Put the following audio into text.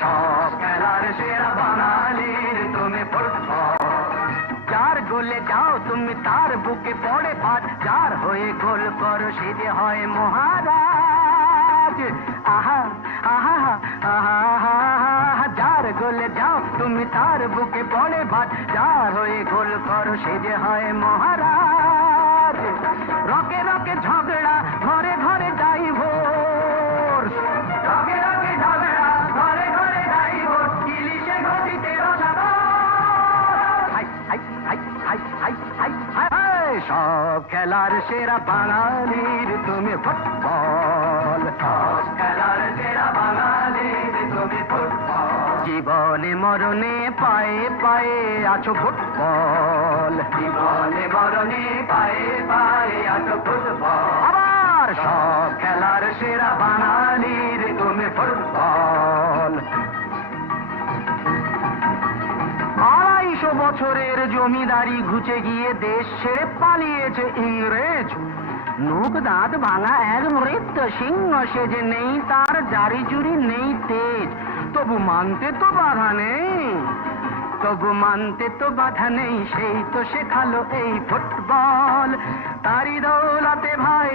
সব তুমি গোলে যাও তুমি তার বুকে পড়ে ভাত যার হয়ে গোল করো সে হয় মহারাজ। আহা যার গোলে যাও তুমি তার বুকে পড়ে ভাত যার হয়ে গোল করো সে যে হয় মহারাজ। রকে রকে ঝগড়া খেলার সেরা বাঙালির তুমি ফুটবল খেলার সেরা বাঙালির তুমি ফুটবল জীবনে মরণে পায়ে পায়ে আছো ফুটবল। জীবনে মরণে পায়ে পায়ে আছো ফুটবল। আবার সব খেলার সেরা বাঙালির আড়াইশো বছরের জমিদারি ঘুচে গিয়ে দেশ ছেড়ে পালিয়েছে ইংরেজ। মুখ দাঁত ভাঙা এক মৃত্য সিংহ সে যে নেই, তার জারি জুরি নেই তেজ। তবু মানতে তো বাধা নেই। তবু মানতে তো বাধা নেই, সেই তো শেখালো এই ফুটবল। তারি দৌলাতে ভাই